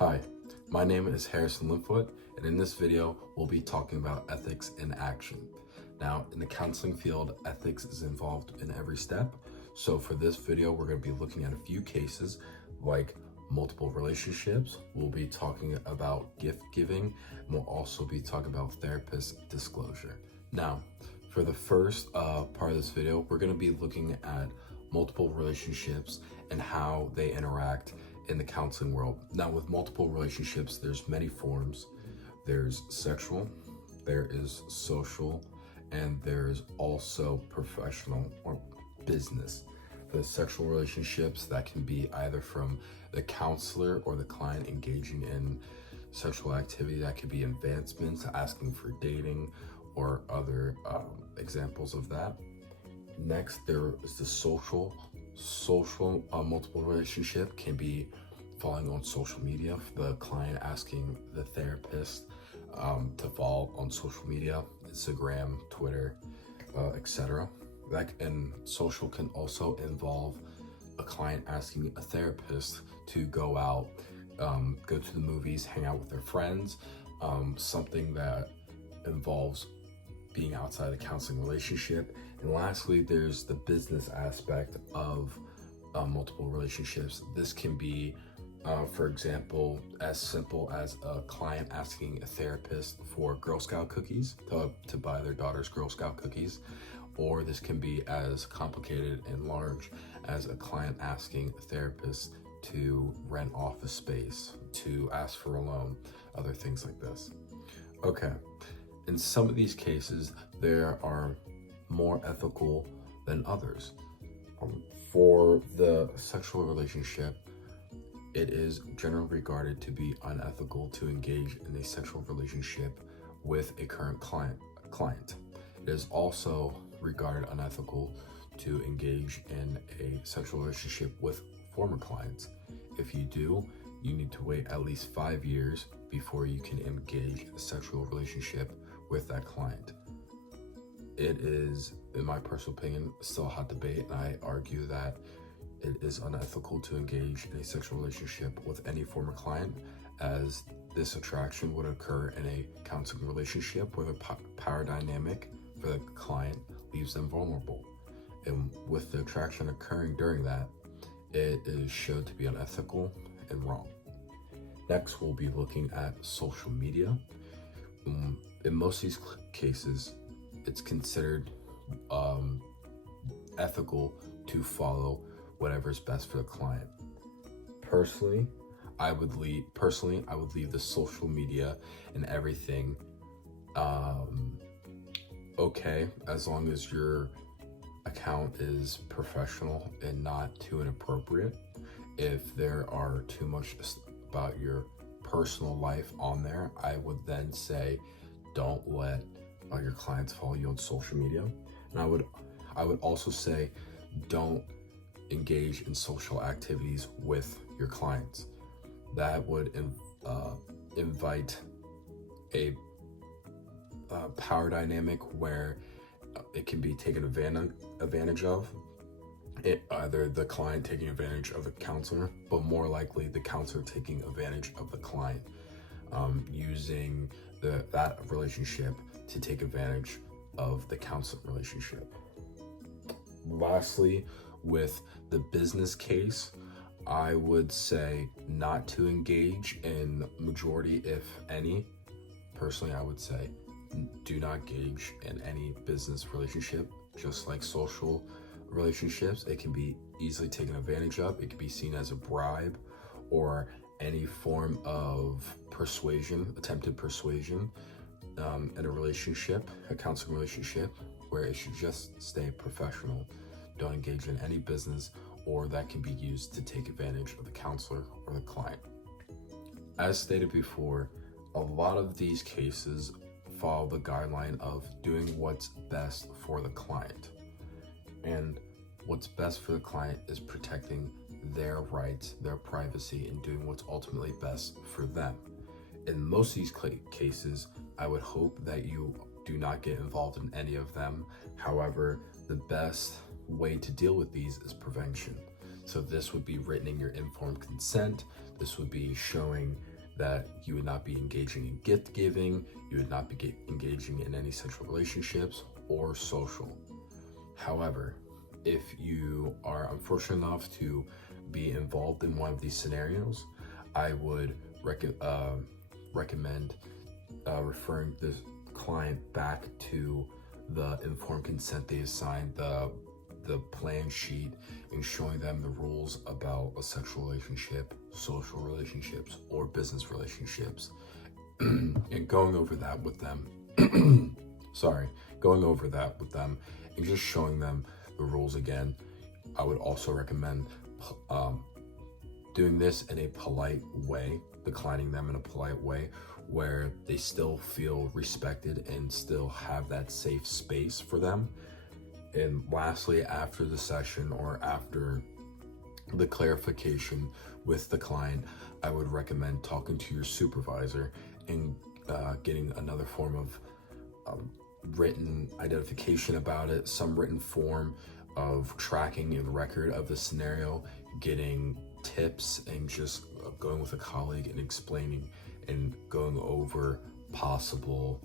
Hi, my name is Harrison Linfoot, and in this video, we'll be talking about ethics in action. Now, in the counseling field, ethics is involved in every step. So for this video, we're going to be looking at a few cases like multiple relationships. We'll be talking about gift giving, and we'll also be talking about therapist disclosure. Now, for the first part of this video, we're going to be looking at multiple relationships and how they interact in the counseling world. Now, with multiple relationships, there's many forms. There's sexual, there is social, and there's also professional or business. For the sexual relationships, that can be either from the counselor or the client engaging in sexual activity. That could be advancements, asking for dating, or other examples of that. Next, there is the social multiple relationship can be following on social media, the client asking the therapist to follow on social media, Instagram, Twitter, etc. And social can also involve a client asking a therapist to go out, go to the movies, hang out with their friends, something that involves being outside the counseling relationship. And lastly, there's the business aspect of multiple relationships. This can be, for example, as simple as a client asking a therapist for Girl Scout cookies, to buy their daughter's Girl Scout cookies, or this can be as complicated and large as a client asking a therapist to rent office space, to ask for a loan, other things like this. Okay. In some of these cases, there are more ethical than others. For the sexual relationship, it is generally regarded to be unethical to engage in a sexual relationship with a current client. It is also regarded unethical to engage in a sexual relationship with former clients. If you do, you need to wait at least 5 years before you can engage in a sexual relationship with that client. It is, in my personal opinion, still a hot debate, and I argue that it is unethical to engage in a sexual relationship with any former client, as this attraction would occur in a counseling relationship where the power dynamic for the client leaves them vulnerable. And with the attraction occurring during that, it is shown to be unethical and wrong. Next, we'll be looking at social media. In most of these cases, it's considered ethical to follow whatever's best for the client. Personally, I would leave the social media and everything okay, as long as your account is professional and not too inappropriate. If there are too much about your personal life on there, I would then say don't let your clients follow you on social media. And I would also say don't engage in social activities with your clients. That would invite a power dynamic where it can be taken advantage of. Either the client taking advantage of the counselor, but more likely the counselor taking advantage of the client, using that relationship to take advantage of the counseling relationship. Lastly, with the business case, I would say not to engage in majority, if any. Personally, I would say do not engage in any business relationship. Just like social relationships, it can be easily taken advantage of. It can be seen as a bribe or any form of persuasion, attempted persuasion in a relationship, a counseling relationship, where it should just stay professional. Don't engage in any business, or that can be used to take advantage of the counselor or the client. As stated before, a lot of these cases follow the guideline of doing what's best for the client. And what's best for the client is protecting their rights, their privacy, and doing what's ultimately best for them. In most of these cases, I would hope that you do not get involved in any of them. However, the best way to deal with these is prevention. So this would be written in your informed consent This would be showing that you would not be engaging in gift giving, you would not be engaging in any sexual relationships or social. However, if you are unfortunate enough to be involved in one of these scenarios, I would recommend referring the client back to the informed consent they assigned, the plan sheet, and showing them the rules about a sexual relationship, social relationships, or business relationships, and going over that with them. Going over that with them and just showing them the rules again. I would also recommend doing this in a polite way, declining them in a polite way where they still feel respected and still have that safe space for them. And lastly, after the session or after the clarification with the client, I would recommend talking to your supervisor and getting another form of written identification about it, some written form of tracking and record of the scenario, getting tips, and just going with a colleague and explaining and going over possible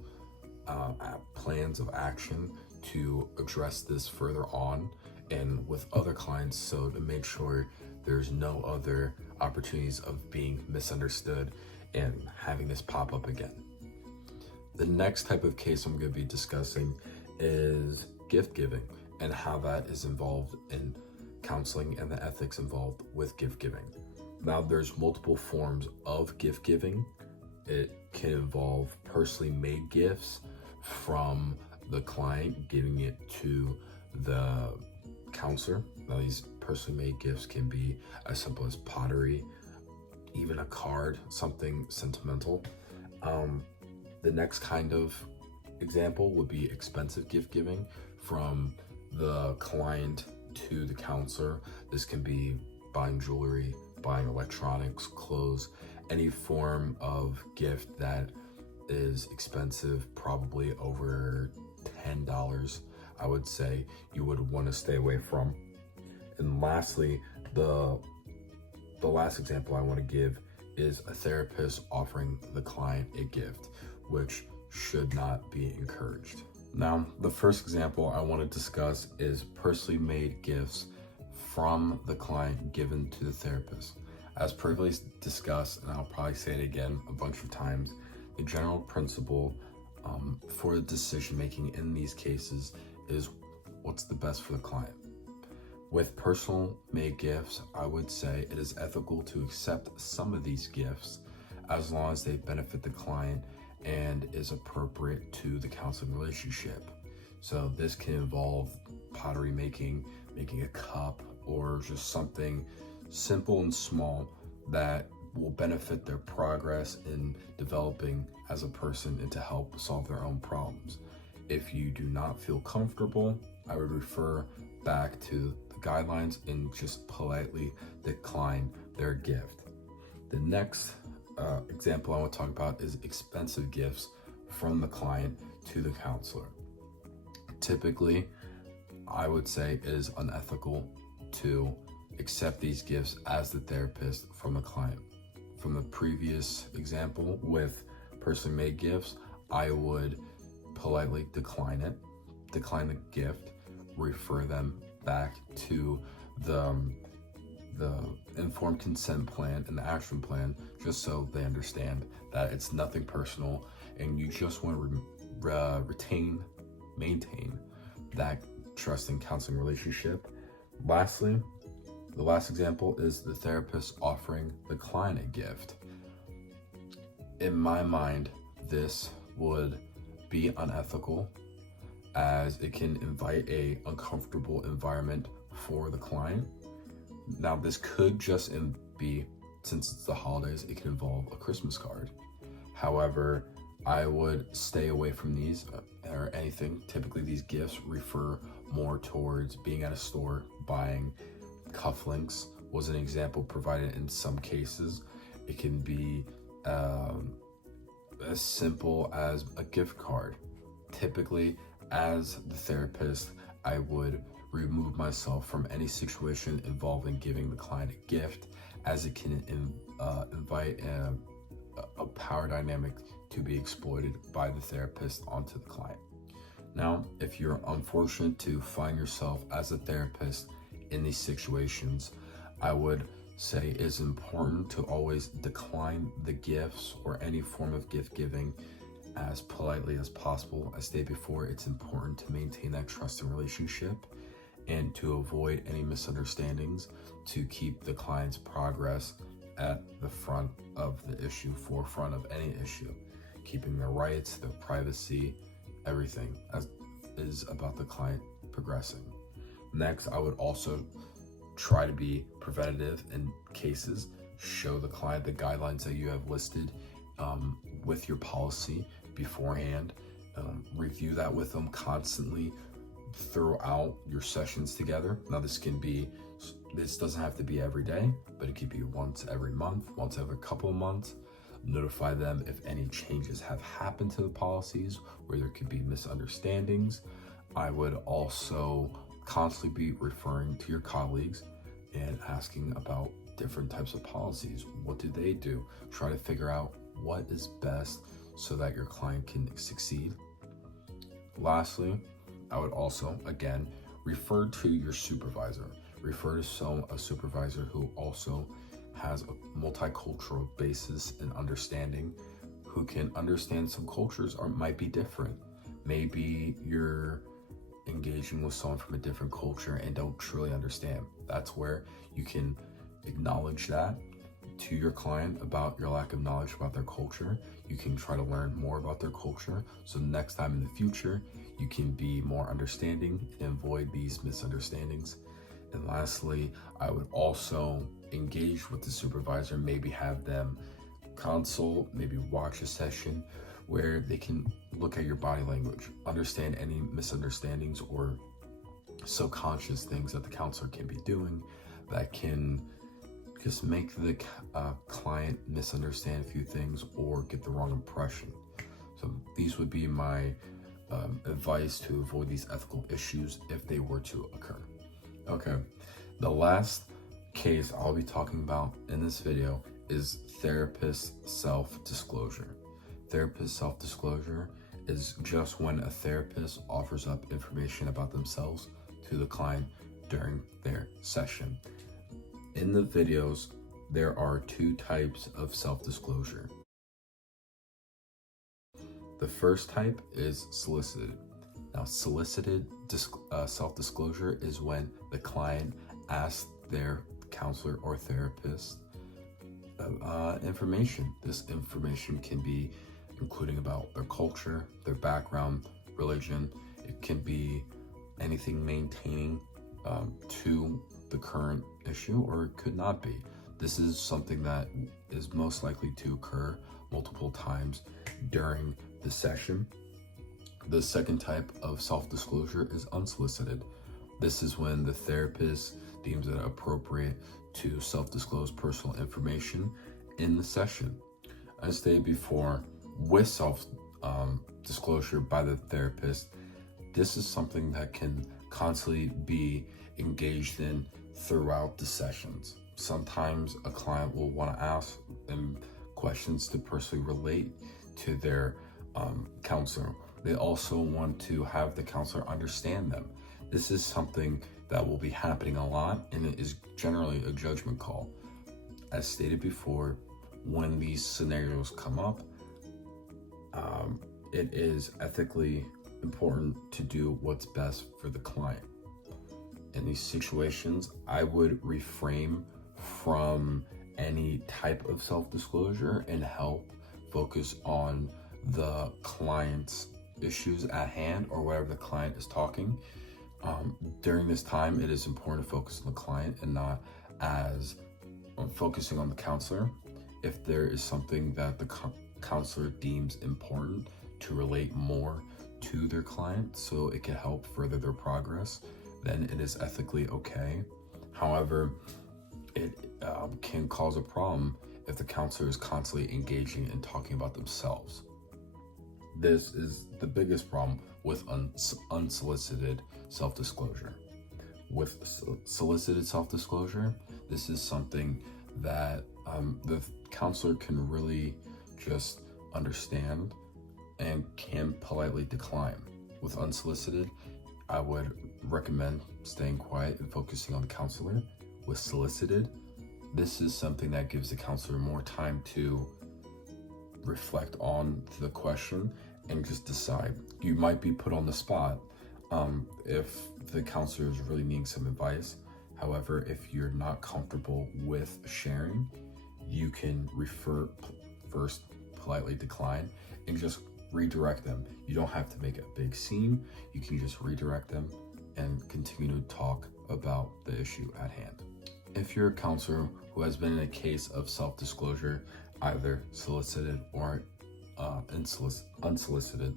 plans of action to address this further on and with other clients, so to make sure there's no other opportunities of being misunderstood and having this pop up again. The next type of case I'm going to be discussing is gift giving and how that is involved in counseling and the ethics involved with gift giving. Now, there's multiple forms of gift giving. It can involve personally made gifts from the client giving it to the counselor. Now, these personally made gifts can be as simple as pottery, even a card, something sentimental. The next kind of example would be expensive gift giving from the client to the counselor. This can be buying jewelry, buying electronics, clothes, any form of gift that is expensive, probably over $10, I would say you would want to stay away from. And lastly, the last example I want to give is a therapist offering the client a gift, which should not be encouraged. Now, the first example I want to discuss is personally made gifts from the client given to the therapist. As previously discussed, and I'll probably say it again a bunch of times, the general principle for the decision making in these cases is what's the best for the client. With personal made gifts, I would say it is ethical to accept some of these gifts as long as they benefit the client and is appropriate to the counseling relationship. So this can involve pottery making a cup, or just something simple and small that will benefit their progress in developing as a person and to help solve their own problems. If you do not feel comfortable, I would refer back to the guidelines and just politely decline their gift. The next example I want to talk about is expensive gifts from the client to the counselor. Typically, I would say it is unethical to accept these gifts as the therapist from the client. From the previous example with personally made gifts, I would politely decline the gift, refer them back to the informed consent plan and the action plan, just so they understand that it's nothing personal and you just want to maintain that trust and counseling relationship. Lastly, the last example is the therapist offering the client a gift. In my mind, this would be unethical as it can invite a uncomfortable environment for the client. Now, this could just be, since it's the holidays, it can involve a Christmas card. However, I would stay away from these or anything. Typically, these gifts refer more towards being at a store, buying cufflinks was an example provided in some cases. It can be as simple as a gift card. Typically, as the therapist, I would remove myself from any situation involving giving the client a gift, as it can invite a power dynamic to be exploited by the therapist onto the client. Now, if you're unfortunate to find yourself as a therapist in these situations, I would say it's important to always decline the gifts or any form of gift giving as politely as possible. As stated before, it's important to maintain that trust and relationship and to avoid any misunderstandings, to keep the client's progress at the front of the issue, forefront of any issue, keeping their rights, their privacy, everything as is about the client progressing. Next, I would also try to be preventative in cases, show the client the guidelines that you have listed with your policy beforehand, review that with them constantly throughout your sessions together. Now this doesn't have to be every day, but it could be once every month, once every couple of months. Notify them if any changes have happened to the policies where there could be misunderstandings. I would also constantly be referring to your colleagues and asking about different types of policies. What do they do? Try to figure out what is best so that your client can succeed. Lastly, I would also, again, refer to your supervisor. Refer to a supervisor who also has a multicultural basis and understanding, who can understand some cultures might be different. Maybe you're engaging with someone from a different culture and don't truly understand. That's where you can acknowledge that to your client about your lack of knowledge about their culture. You can try to learn more about their culture, so next time in the future you can be more understanding and avoid these misunderstandings. And lastly, I would also engage with the supervisor, maybe have them consult, maybe watch a session where they can look at your body language, understand any misunderstandings or subconscious things that the counselor can be doing that can just make the client misunderstand a few things or get the wrong impression. So these would be my advice to avoid these ethical issues if they were to occur. Okay, the last case I'll be talking about in this video is therapist self-disclosure. Therapist self-disclosure is just when a therapist offers up information about themselves to the client during their session. In the videos, there are two types of self-disclosure. The first type is solicited. Now, solicited self-disclosure is when the client asks their counselor or therapist information. This information can be including about their culture, their background, religion. It can be anything maintaining to the current issue, or it could not be. This is something that is most likely to occur multiple times during the session. The second type of self-disclosure is unsolicited. This is when the therapist deems it appropriate to self-disclose personal information in the session. As stated before, with self-disclosure by the therapist, this is something that can constantly be engaged in throughout the sessions. Sometimes a client will want to ask them questions to personally relate to their counselor. They also want to have the counselor understand them. This is something that will be happening a lot, and it is generally a judgment call. As stated before, when these scenarios come up, it is ethically important to do what's best for the client. In these situations, I would refrain from any type of self-disclosure and help focus on the client's issues at hand or whatever the client is talking. During this time, it is important to focus on the client and not as focusing on the counselor. If there is something that the counselor deems important to relate more to their client so it can help further their progress, then it is ethically okay. However, it can cause a problem if the counselor is constantly engaging and talking about themselves. This is the biggest problem with unsolicited self-disclosure. With solicited self-disclosure, this is something that The counselor can really just understand and can politely decline. With unsolicited, I would recommend staying quiet and focusing on the counselor. With solicited, this is something that gives the counselor more time to reflect on the question and just decide. You might be put on the spot if the counselor is really needing some advice. However, if you're not comfortable with sharing, you can first politely decline and just redirect them. You don't have to make a big scene. You can just redirect them and continue to talk about the issue at hand. If you're a counselor who has been in a case of self-disclosure, either solicited or unsolicited,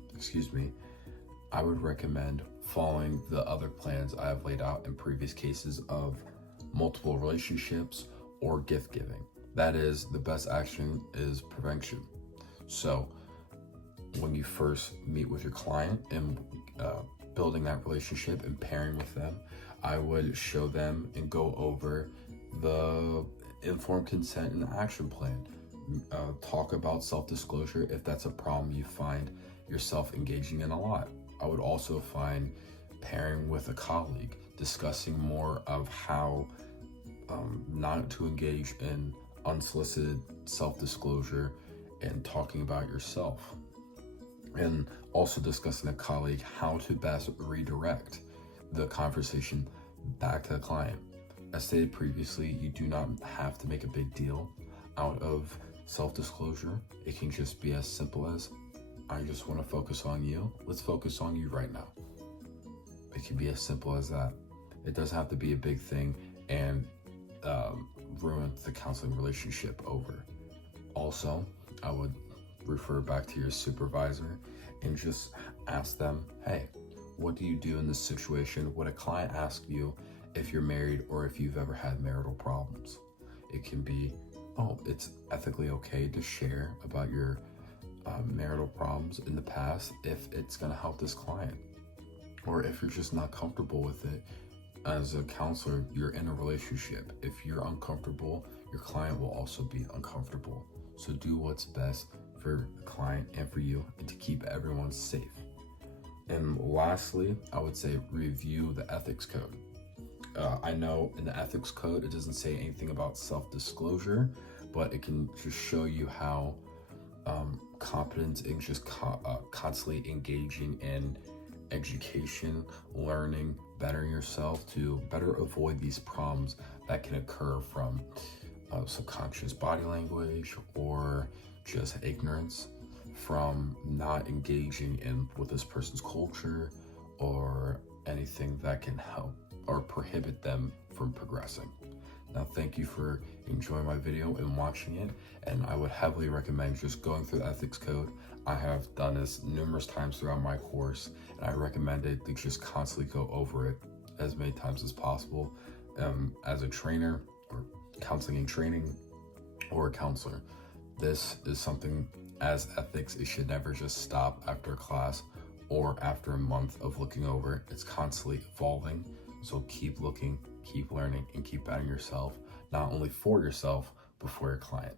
I would recommend following the other plans I have laid out in previous cases of multiple relationships or gift giving. That is, the best action is prevention. So when you first meet with your client and building that relationship and pairing with them, I would show them and go over the informed consent and action plan. Talk about self-disclosure if that's a problem you find yourself engaging in a lot. I would also find pairing with a colleague, discussing more of how not to engage in unsolicited self-disclosure and talking about yourself. And also discussing a colleague how to best redirect the conversation back to the client. As stated previously, you do not have to make a big deal out of self-disclosure. It can just be as simple as, I just want to focus on you. Let's focus on you right now. It can be as simple as that. It doesn't have to be a big thing and ruin the counseling relationship over. Also, I would refer back to your supervisor and just ask them, hey, what do you do in this situation? Would a client ask you if you're married or if you've ever had marital problems? It can be, oh, it's ethically okay to share about your marital problems in the past if it's going to help this client. Or if you're just not comfortable with it, as a counselor, you're in a relationship. If you're uncomfortable, your client will also be uncomfortable. So do what's best for the client and for you, and to keep everyone safe. And lastly, I would say review the ethics code. I know in the ethics code, it doesn't say anything about self-disclosure, but it can just show you how competence and just constantly engaging in education, learning, bettering yourself to better avoid these problems that can occur from subconscious body language or just ignorance from not engaging in with this person's culture or anything that can help or prohibit them from progressing. Now, thank you for enjoying my video and watching it, and I would heavily recommend just going through the ethics code. I have done this numerous times throughout my course, and I recommend it to just constantly go over it as many times as possible. As a trainer or counseling and training or a counselor, this is something as ethics, it should never just stop after a class or after a month of looking over. It's constantly evolving. So keep looking, keep learning, and keep bettering yourself, not only for yourself, but for your client.